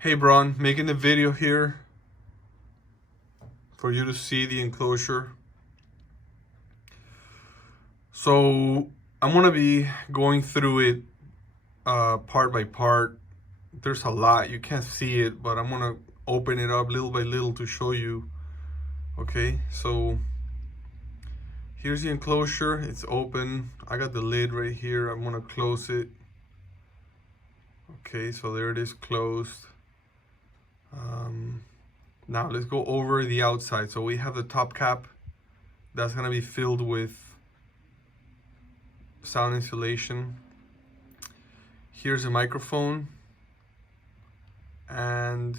Hey Bron, making a video here for you to see the enclosure. So I'm gonna be going through it part by part. There's a lot, you can't see it, but I'm gonna open it up little by little to show you. Okay, so here's the enclosure, it's open. I got the lid right here, I'm gonna close it. Okay, so there it is, closed. Now let's go over the outside. So we have the top cap that's gonna be filled with sound insulation. Here's a microphone, and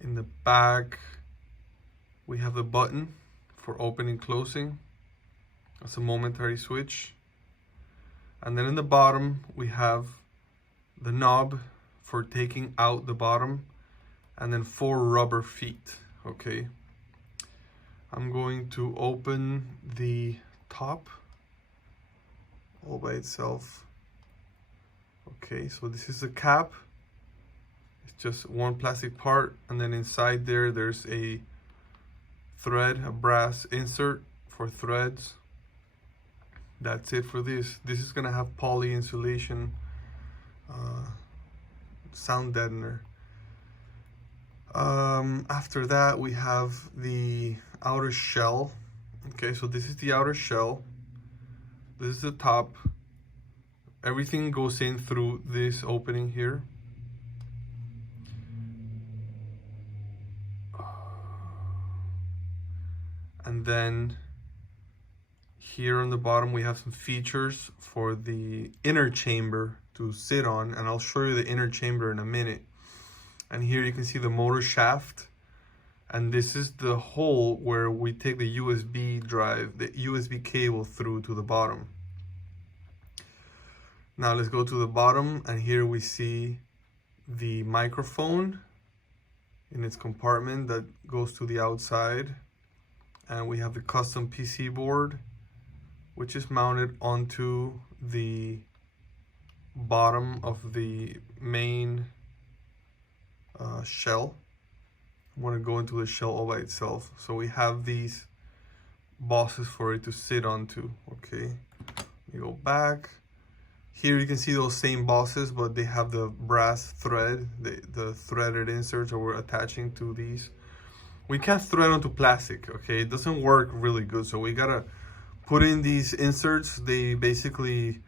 in the back we have the button for opening and closing. That's a momentary switch. And then in the bottom we have the knob for taking out the bottom, and then 4 rubber feet. Okay, I'm going to open the top all by itself. Okay, so this is the cap. It's just one plastic part, and then inside there's a thread, a brass insert for threads. That's it for this. This is gonna have poly insulation sound deadener. After that we have the outer shell. Okay, so this is the outer shell. This is the top. Everything goes in through this opening here. And then here on the bottom we have some features for the inner chamber to sit on, and I'll show you the inner chamber in a minute. And here you can see the motor shaft, and this is the hole where we take the USB drive, the USB cable through to the bottom. Now let's go to the bottom, and here we see the microphone in its compartment that goes to the outside, and we have the custom PC board, which is mounted onto the bottom of the main shell. I'm going to go into the shell all by itself. So we have these bosses for it to sit onto. Okay, we go back. Here you can see those same bosses, but they have the brass thread, the threaded inserts that we're attaching to these. We can't thread onto plastic, okay? It doesn't work really good, so we gotta put in these inserts. They basically,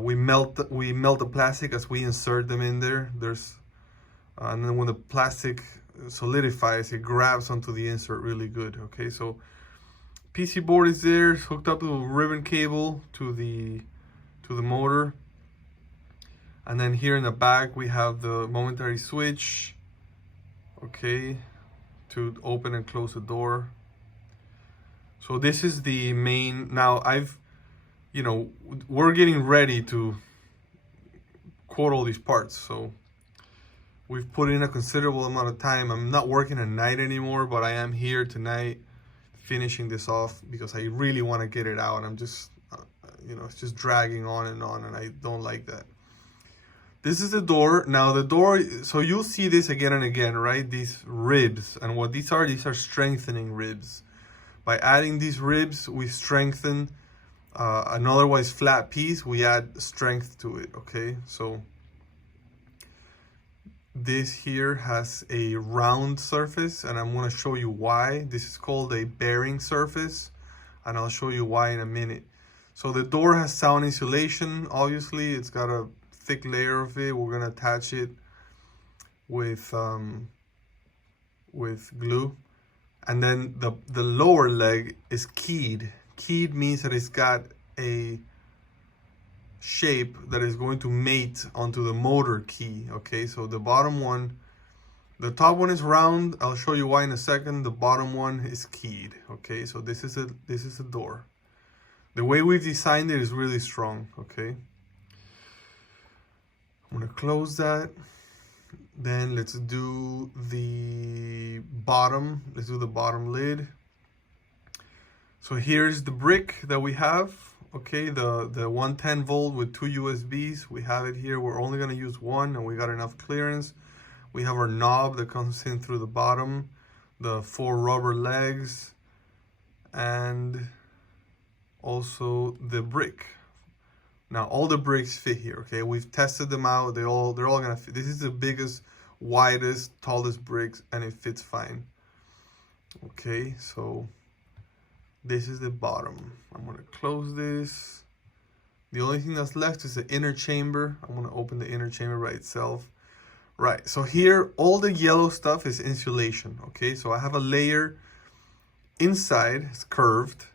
we melt the plastic as we insert them in there. And then when the plastic solidifies, it grabs onto the insert really good. Okay, so PC board is there, it's hooked up to a ribbon cable to the motor. And then here in the back we have the momentary switch, okay, to open and close the door. So this is the main. Now we're getting ready to quote all these parts, so we've put in a considerable amount of time. I'm not working at night anymore, but I am here tonight finishing this off because I really want to get it out. I'm just, it's just dragging on, and I don't like that. This is the door. Now the door, so you'll see this again and again, right? These ribs, and what these are strengthening ribs. By adding these ribs, we strengthen an otherwise flat piece. We add strength to it, okay? So this here has a round surface, and I'm going to show you why. This is called a bearing surface, and I'll show you why in a minute. So the door has sound insulation. Obviously, it's got a thick layer of it. We're going to attach it with glue. And then the lower leg is keyed. Keyed means that it's got a shape that is going to mate onto the motor key. Okay, so the bottom one, the top one is round. I'll show you why in a second. The bottom one is keyed. Okay, so this is a door. The way we've designed it is really strong. Okay, I'm gonna close that. Then let's do the bottom. Let's do the bottom lid. So here's the brick that we have. Okay, the 110 volt with 2 USBs. We have it here. We're only gonna use one, and we got enough clearance. We have our knob that comes in through the bottom, the 4 rubber legs, and also the brick. Now all the bricks fit here, okay? We've tested them out. They're all gonna fit. This is the biggest, widest, tallest bricks, and it fits fine. Okay, so this is the bottom. I'm gonna close this. The only thing that's left is the inner chamber. I'm gonna open the inner chamber by itself. Right, so here, all the yellow stuff is insulation, okay? So I have a layer inside, it's curved.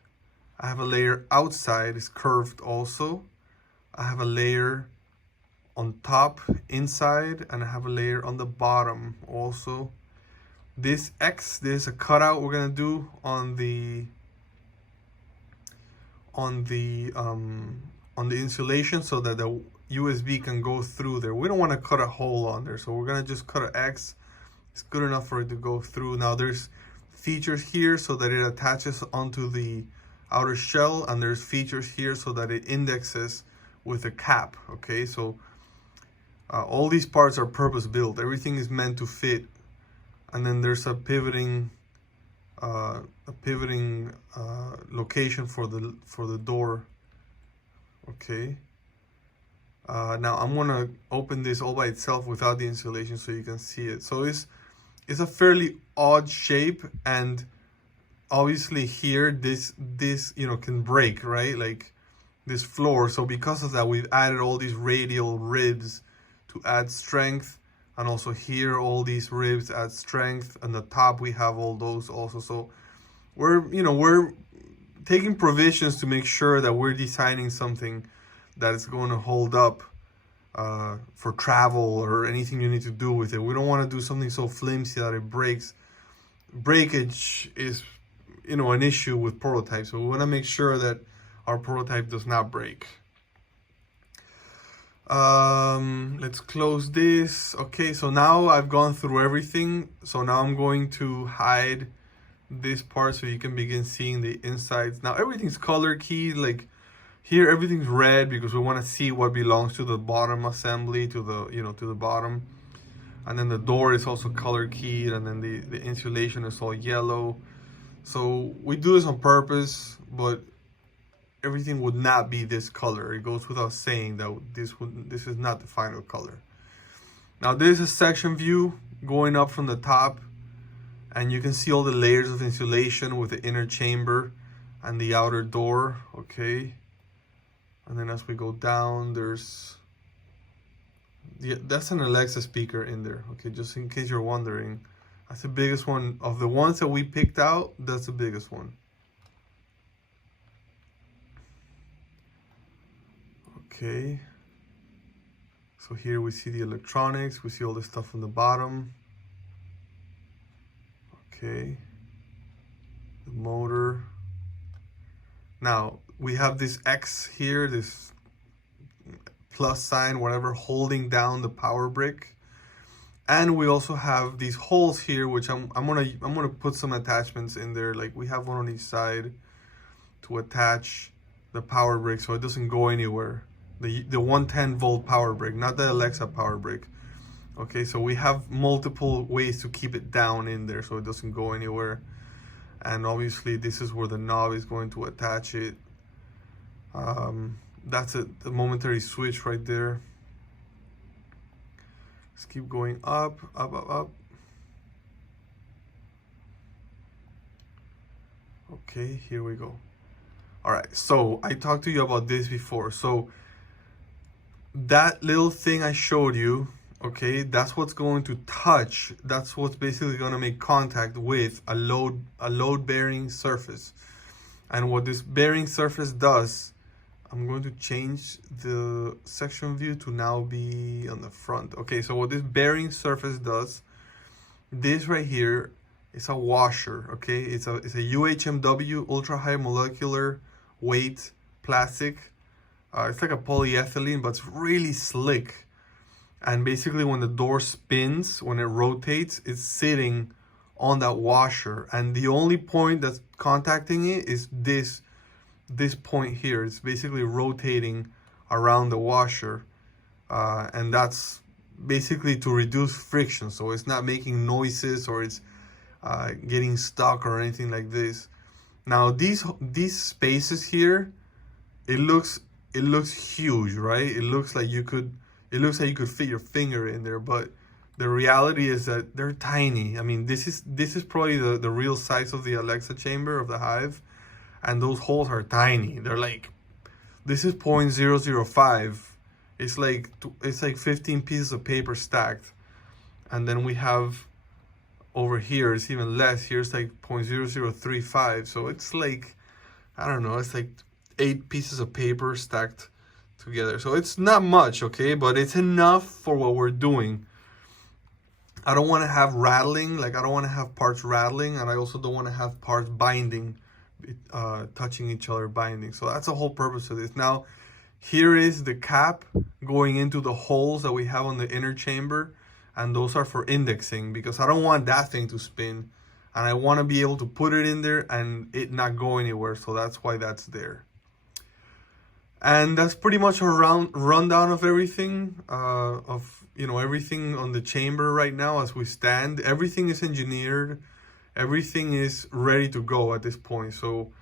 I have a layer outside, it's curved also. I have a layer on top, inside, and I have a layer on the bottom also. This X, there's a cutout we're gonna do on the insulation so that the USB can go through there. We don't want to cut a hole on there, so we're gonna just cut an X. It's good enough for it to go through. Now there's features here so that it attaches onto the outer shell, and there's features here so that it indexes with a cap. Okay, so all these parts are purpose built. Everything is meant to fit. And then there's a pivoting location for the door. Okay. Now I'm gonna open this all by itself without the insulation so you can see it. So it's a fairly odd shape, and obviously here this can break, right? Like this floor. So because of that, we've added all these radial ribs to add strength, and also here all these ribs add strength. On the top we have all those also. So we're taking provisions to make sure that we're designing something that is going to hold up for travel or anything you need to do with it. We don't want to do something so flimsy that it breaks. Breakage is an issue with prototypes, so we want to make sure that our prototype does not break. Let's close this. Okay, so now I've gone through everything. So now I'm going to hide this part so you can begin seeing the insides. Now everything's color keyed. Like here everything's red because we want to see what belongs to the bottom assembly, to the bottom. And then the door is also color keyed, and then the insulation is all yellow. So we do this on purpose, but everything would not be this color. It goes without saying that this is not the final color. Now there's a section view going up from the top, and you can see all the layers of insulation with the inner chamber and the outer door. Okay, and then as we go down, that's an Alexa speaker in there. Okay, just in case you're wondering, that's the biggest one of the ones that we picked out. That's the biggest one. Okay, so here we see the electronics, we see all the stuff on the bottom. Okay, the motor. Now we have this X here, this plus sign, whatever, holding down the power brick. And we also have these holes here, which I'm gonna put some attachments in there. Like we have one on each side to attach the power brick so it doesn't go anywhere. The 110 volt power brick, not the Alexa power brick. Okay, so we have multiple ways to keep it down in there so it doesn't go anywhere. And obviously this is where the knob is going to attach it. That's the momentary switch right there. Let's keep going up, up, up, up. Okay, here we go. All right, so I talked to you about this before. So that little thing I showed you, okay, that's what's going to touch. That's what's basically going to make contact with a load bearing surface. And what this bearing surface does, I'm going to change the section view to now be on the front. Okay, so what this bearing surface does, this right here is a washer. Okay, it's a UHMW, ultra high molecular weight plastic. It's like a polyethylene, but it's really slick. And basically when the door spins, when it rotates, it's sitting on that washer. And the only point that's contacting it is this point here. It's basically rotating around the washer. And that's basically to reduce friction, so it's not making noises or it's getting stuck or anything like this. Now these spaces here, it looks huge, right? It looks like you could fit your finger in there, but the reality is that they're tiny. I mean, this is probably the real size of the Alexa chamber of the Hive, and those holes are tiny. They're like, this is 0.005. It's like 15 pieces of paper stacked, and then we have over here it's even less. Here's like 0.0035. So it's like, I don't know, it's like 8 pieces of paper stacked together. So it's not much, okay, but it's enough for what we're doing. I don't want to have rattling, like I don't want to have parts rattling, and I also don't want to have parts binding, touching each other, binding. So that's the whole purpose of this. Now, here is the cap going into the holes that we have on the inner chamber, and those are for indexing, because I don't want that thing to spin, and I want to be able to put it in there and it not go anywhere. So that's why that's there. And that's pretty much a rundown of everything, everything on the chamber right now as we stand. Everything is engineered. Everything is ready to go at this point. So,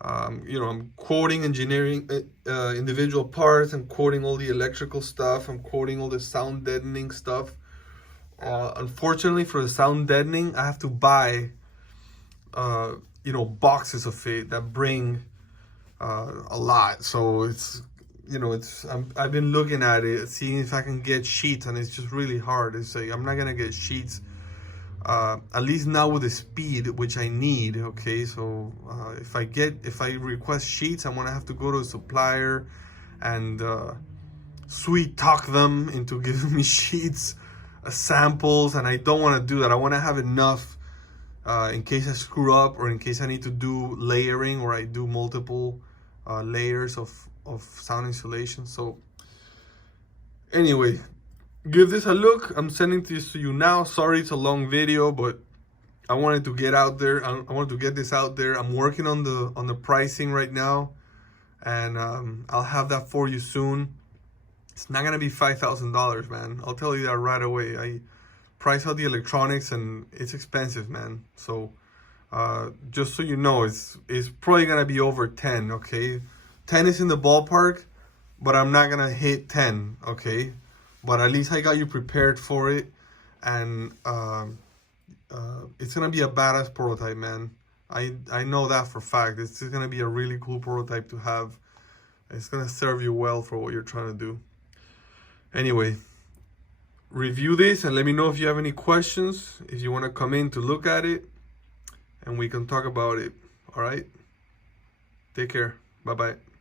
I'm quoting engineering individual parts. I'm quoting all the electrical stuff. I'm quoting all the sound deadening stuff. Unfortunately, for the sound deadening, I have to buy, boxes of it that bring a lot. So I've been looking at it, seeing if I can get sheets, and it's just really hard. It's like I'm not gonna get sheets, at least not with the speed which I need. Okay, so if I request sheets, I'm gonna have to go to a supplier and sweet talk them into giving me sheets, samples, and I don't want to do that. I want to have enough in case I screw up, or in case I need to do layering, or I do multiple layers of sound insulation. So anyway, give this a look. I'm sending this to you now. Sorry it's a long video, but I wanted to get out there. I wanted to get this out there. I'm working on the pricing right now, and I'll have that for you soon. It's not gonna be $5,000, man. I'll tell you that right away. I price out the electronics, and it's expensive, man. So just so you know, it's probably gonna be over 10. Okay, 10 is in the ballpark, but I'm not gonna hit 10. Okay, but at least I got you prepared for it, and it's gonna be a badass prototype, man. I know that for a fact. It's gonna be a really cool prototype to have. It's gonna serve you well for what you're trying to do. Anyway, review this and let me know if you have any questions, if you want to come in to look at it, and we can talk about it. All right, take care. Bye bye.